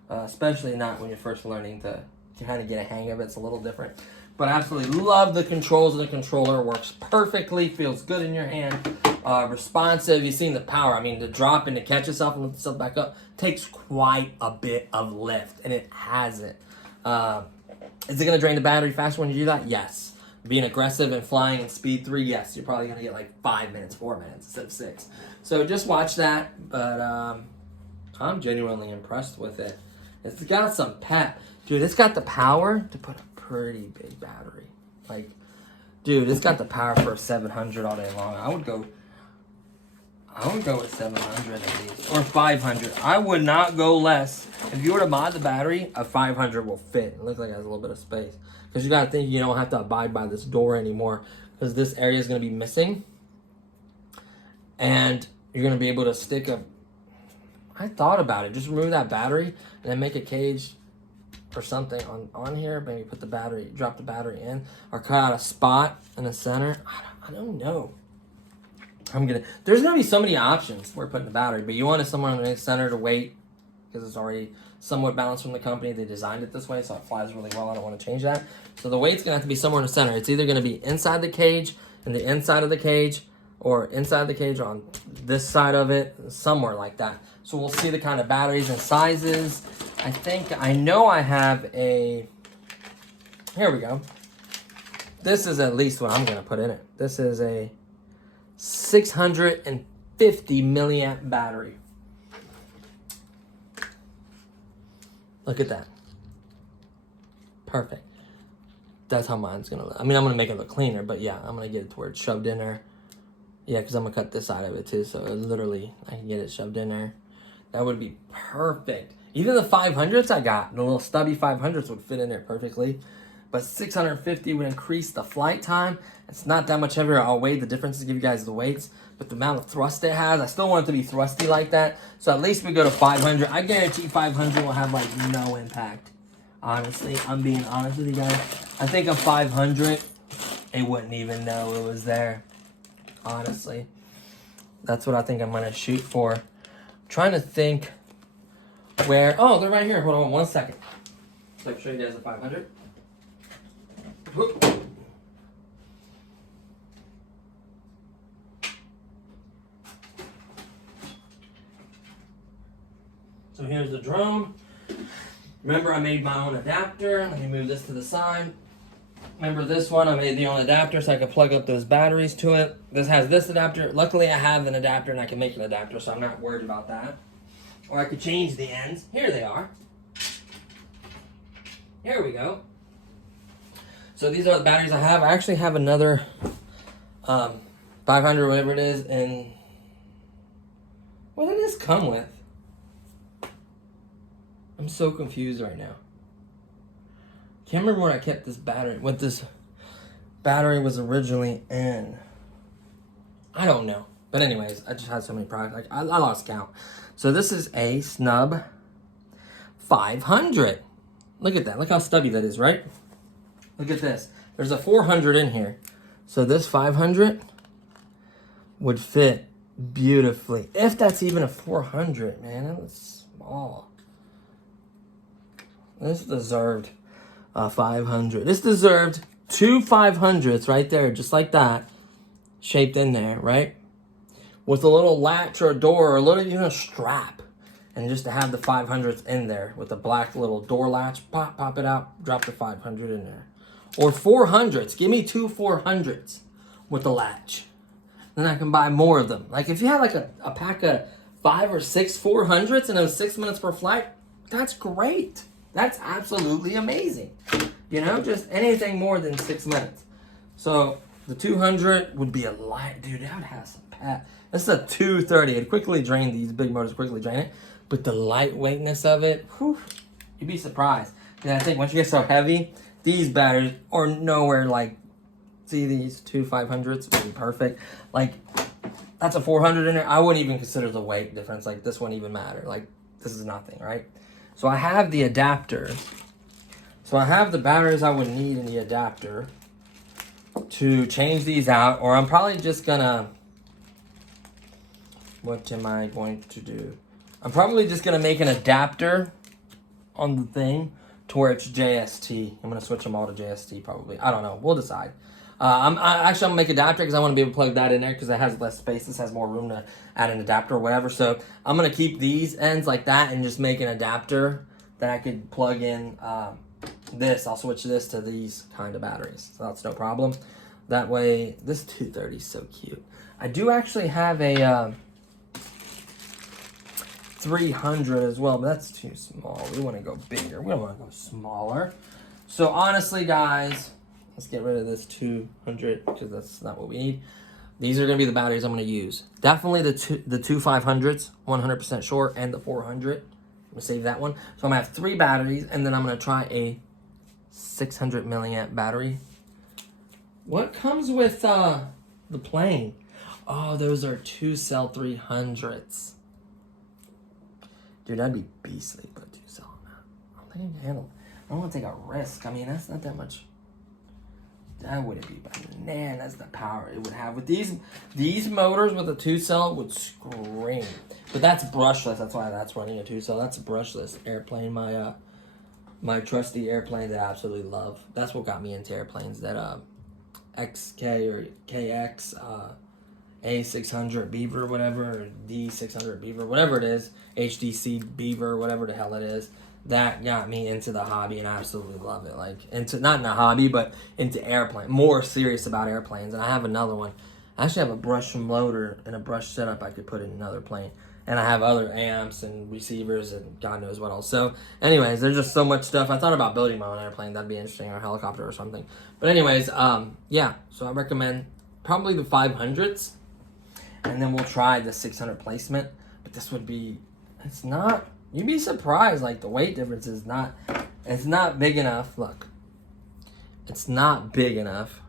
especially not when you're first learning to kind of get a hang of it. It's a little different. But I absolutely love the controls of the controller. Works perfectly, feels good in your hand. Responsive, you've seen the power. I mean, to drop and to catch yourself and lift yourself back up takes quite a bit of lift, and it has it. Is it going to drain the battery faster when you do that? Yes. Being aggressive and flying at speed 3, yes. You're probably going to get like 5 minutes, 4 minutes instead of 6. So just watch that. But I'm genuinely impressed with it. It's got some pep. Dude, it's got the power to put a pretty big battery. Like, dude, it's got the power for a 700 all day long. I would go with 700 at least, or 500. I would not go less. If you were to mod the battery, a 500 will fit. It looks like it has a little bit of space. Because you got to think you don't have to abide by this door anymore, because this area is going to be missing. And you're going to be able to stick a... I thought about it. Just remove that battery and then make a cage or something on here. Maybe put the battery, drop the battery in, or cut out a spot in the center. I don't know. There's gonna be so many options for putting the battery, but you want it somewhere in the center to weight, because it's already somewhat balanced from the company. They designed it this way, so it flies really well. I don't want to change that. So the weight's gonna have to be somewhere in the center. It's either gonna be inside the cage, and the inside of the cage, or inside the cage on this side of it, somewhere like that. So we'll see the kind of batteries and sizes. I know I have a, here we go. This is at least what I'm gonna put in it. This is a 650 milliamp battery. Look at that. Perfect. That's how mine's gonna look. I mean, I'm gonna make it look cleaner, but yeah, I'm gonna get it to where it's shoved in there. Yeah, because I'm gonna cut this side of it too, so literally I can get it shoved in there. That would be perfect. Even the 500s I got, the little stubby 500s would fit in there perfectly. But 650 would increase the flight time. It's not that much heavier. I'll weigh the differences, give you guys the weights. But the amount of thrust it has, I still want it to be thrusty like that. So at least we go to 500. I guarantee 500 will have like no impact. Honestly, I'm being honest with you guys. I think a 500, it wouldn't even know it was there. Honestly. That's what I think I'm going to shoot for. I'm trying to think where... Oh, they're right here. Hold on 1 second. So I can show you guys the 500. Whoop. So here's the drone. Remember, I made my own adapter. Let me move this to the side. Remember this one? I made the own adapter so I could plug up those batteries to it. This has this adapter. Luckily, I have an adapter and I can make an adapter, so I'm not worried about that. Or I could change the ends. Here they are. Here we go. So these are the batteries I have. I actually have another 500, whatever it is, and what did this come with? I'm so confused right now. Can't remember where I kept this battery, what this battery was originally in. I don't know. But anyways, I just had so many products. Like I lost count. So this is a snub 500. Look at that. Look how stubby that is, right? Look at this. There's a 400 in here. So this 500 would fit beautifully. If that's even a 400, man, that was small. This deserved a 500. This deserved two 500s right there, just like that, shaped in there, right? With a little latch or a door or a little, even a strap. And just to have the 500s in there with a black little door latch, pop it out, drop the 500 in there. Or 400s. Give me two 400s with the latch. Then I can buy more of them. Like if you had like a pack of 5 or 6 400s and it was 6 minutes per flight, that's great. That's absolutely amazing. You know, just anything more than 6 minutes. So the 200 would be a light, dude. That would have some pat. This is a 230. It'd quickly drain these big motors, quickly drain it. But the lightweightness of it, whew, you'd be surprised. And I think once you get so heavy, these batteries are nowhere like, see these two 500s would be perfect. Like, that's a 400 in there. I wouldn't even consider the weight difference. Like, this wouldn't even matter. Like, this is nothing, right? So I have the adapters. So I have the batteries I would need in the adapter to change these out. Or I'm probably just gonna, what am I going to do? I'm probably just gonna make an adapter on the thing to where it's JST. I'm gonna switch them all to JST probably. I don't know. We'll decide. I'm gonna make an adapter because I want to be able to plug that in there because it has less space. This has more room to add an adapter or whatever. So I'm gonna keep these ends like that and just make an adapter that I could plug in. This I'll switch this to these kind of batteries. So that's no problem. That way, this 230 is so cute. I do actually have a 300 as well, but that's too small. We want to go bigger. We don't want to go smaller. So honestly, guys, let's get rid of this 200 because that's not what we need. These are going to be the batteries I'm going to use. Definitely the two 500s, 100% sure, and the 400. I'm going to save that one. So I'm going to have 3 batteries, and then I'm going to try a 600 milliamp battery. What comes with the plane? Oh, those are 2-cell 300s. Dude, that'd be beastly, but 2-cell on that. I don't think I can handle it. I don't want to take a risk. I mean, that's not that much. That wouldn't be bananas the power it would have with these motors with a 2-cell would scream. But that's brushless. That's why that's running a 2-cell. That's a brushless airplane. My trusty airplane that I absolutely love. That's what got me into airplanes. That XK or KX A600 Beaver, whatever, or D600 Beaver, whatever it is, HDC Beaver, whatever the hell it is. That got me into the hobby, and I absolutely love it. Like, into, not in a hobby, but into airplane. More serious about airplanes. And I have another one. I actually have a brush motor and a brush setup I could put in another plane. And I have other amps and receivers and God knows what else. So, anyways, there's just so much stuff. I thought about building my own airplane. That'd be interesting, or a helicopter or something. But anyways, yeah. So I recommend probably the 500s. And then we'll try the 600 placement. But this would be, it's not, you'd be surprised. Like, the weight difference is not, it's not big enough. Look, it's not big enough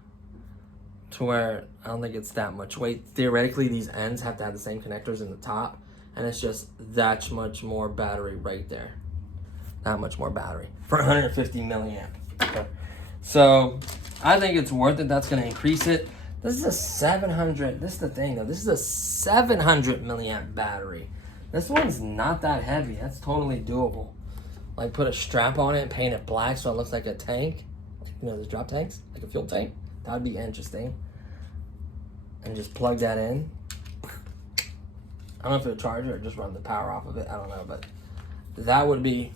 to where I don't think it's that much weight. Theoretically, these ends have to have the same connectors in the top. And it's just that much more battery right there. That much more battery for 150 milliamp. Okay. So I think it's worth it. That's going to increase it. This is a 700. This is the thing, though. This is a 700 milliamp battery. This one's not that heavy. That's totally doable. Like, put a strap on it and paint it black so it looks like a tank. You know, those drop tanks, like a fuel tank. That would be interesting. And just plug that in. I don't know if it'll charge it or just run the power off of it. I don't know, but that would be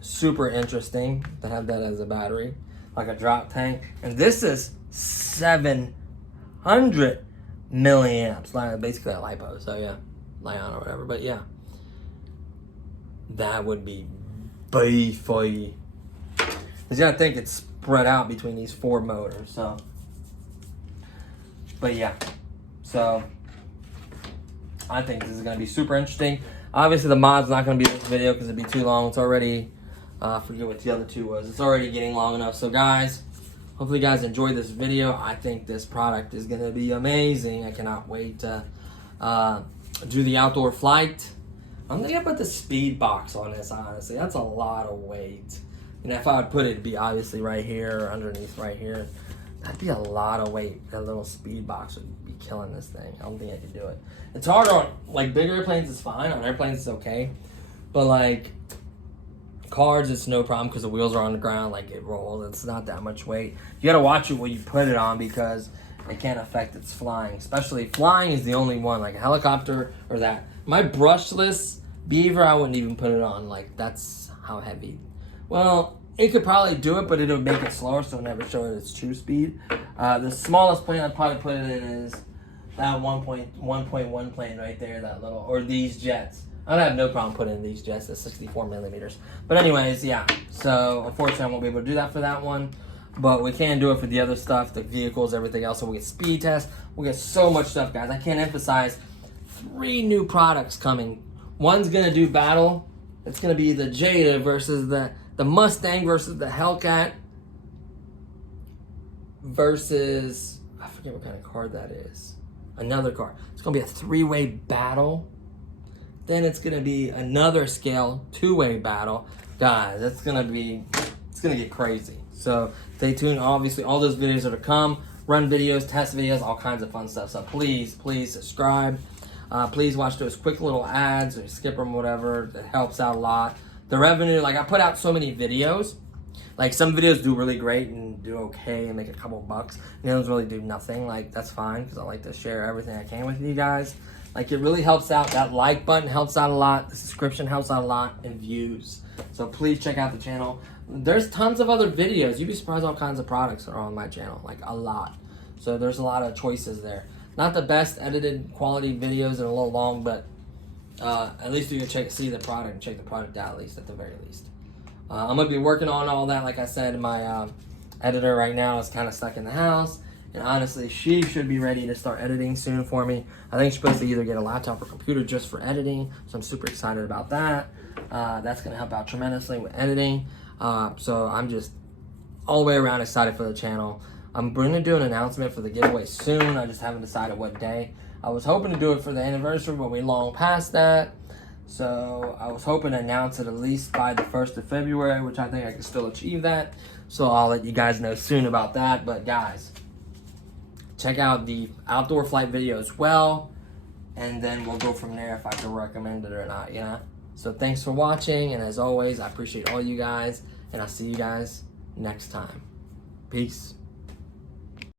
super interesting to have that as a battery, like a drop tank. And this is 700 milliamps, like basically a lipo. So yeah, Lion or whatever. But yeah, that would be beefy. Because you gotta think it's spread out between these 4 motors. So, but yeah, so I think this is going to be super interesting. Obviously, the mod's not going to be in this video because it'd be too long. It's already, I forget what the other 2 was. It's already getting long enough. So, guys, hopefully you guys enjoyed this video. I think this product is going to be amazing. I cannot wait to do the outdoor flight. I'm thinking about the speed box on this, honestly. That's a lot of weight. And if I would put it, it'd be obviously right here or underneath right here. That'd be a lot of weight. That little speed box would be killing this thing. I don't think I could do it. It's hard on, like, bigger airplanes is fine. On airplanes it's okay. But, like, cars, it's no problem because the wheels are on the ground. Like, it rolls. It's not that much weight. You got to watch it when you put it on because it can't affect its flying. Especially flying is the only one. Like a helicopter or that. My brushless Beaver, I wouldn't even put it on. Like, that's how heavy. Well, it could probably do it, but it'll make it slower, so it'll never show it its true speed. The smallest plane I'd probably put it in is that 1.1 plane right there, that little, or these jets. I'd have no problem putting in these jets at 64 millimeters. But anyways, yeah. So, unfortunately, I won't be able to do that for that one. But we can do it for the other stuff, the vehicles, everything else. So we'll get speed tests. We'll get so much stuff, guys. I can't emphasize 3 new products coming. One's going to do battle. It's going to be the Jada versus the Mustang versus the Hellcat versus, I forget what kind of car that is. Another car. It's going to be a 3-way battle. Then it's going to be another scale 2-way battle. Guys, it's going to get crazy. So stay tuned. Obviously, all those videos are to come. Run videos, test videos, all kinds of fun stuff. So please subscribe. Please watch those quick little ads or skip them, whatever. That helps out a lot. The revenue, like I put out so many videos. Like some videos do really great and do okay and make a couple bucks. The others really do nothing. Like that's fine because I like to share everything I can with you guys. Like it really helps out. That like button helps out a lot. The subscription helps out a lot. And views. So please check out the channel. There's tons of other videos. You'd be surprised all kinds of products that are on my channel. Like a lot. So there's a lot of choices there. Not the best edited quality videos and a little long, but at least you can see the product and check the product out at least, at the very least. I'm going to be working on all that. Like I said, my editor right now is kind of stuck in the house. And honestly, she should be ready to start editing soon for me. I think she's supposed to either get a laptop or computer just for editing. So I'm super excited about that. That's going to help out tremendously with editing. So I'm just all the way around excited for the channel. I'm going to do an announcement for the giveaway soon. I just haven't decided what day. I was hoping to do it for the anniversary, but we're long past that. So I was hoping to announce it at least by the 1st of February, which I think I can still achieve that. So I'll let you guys know soon about that. But guys, check out the outdoor flight video as well. And then we'll go from there if I can recommend it or not, you know? So thanks for watching. And as always, I appreciate all you guys. And I'll see you guys next time. Peace.